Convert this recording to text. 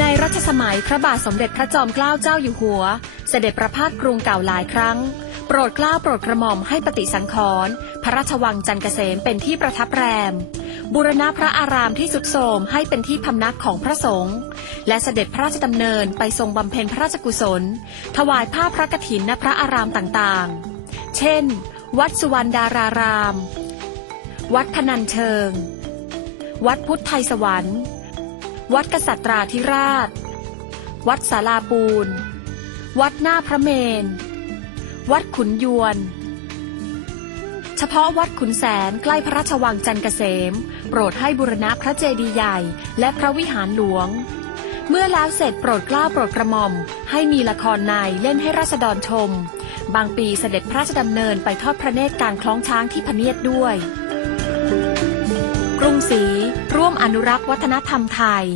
ในรัชสมัยพระบาทสมเด็จพระจอมเกล้าเจ้าอยู่หัว เสด็จประพาสกรุงเก่าหลายครั้ง โปรดเกล้าโปรดกระหม่อมให้ปฏิสังขรณ์พระราชวังจันเกษมเป็นที่ประทับแรม บูรณะพระอารามที่สุดโทมให้เป็นที่พำนักของพระสงฆ์และเสด็จพระราชดำเนินไปทรงบำเพ็ญพระราชกุศล ถวายผ้าพระกฐินณพระอารามต่างๆ เช่น วัดสุวรรณดาราราม วัดพนัญเชิง วัดพุทธไทยสวรรค์ วัดกษัตราธิราช วัดสาลาปูน วัดหน้าพระเมน วัดขุนยวน เฉพาะวัดขุนแสนใกล้พระราชวังจันเกษม โปรดให้บุรณะพระเจดีย์ใหญ่ และพระวิหารหลวง เมื่อแล้วเสร็จโปรดกล้าโปรดกระหม่อม ให้มีละครในเล่นให้ราษฎรชม บางปีเสด็จพระราชดำเนินไปทอดพระเนตรการคล้องช้างที่พเนียดด้วย รุงศรีร่วมอนุรักษ์วัฒนธรรมไทย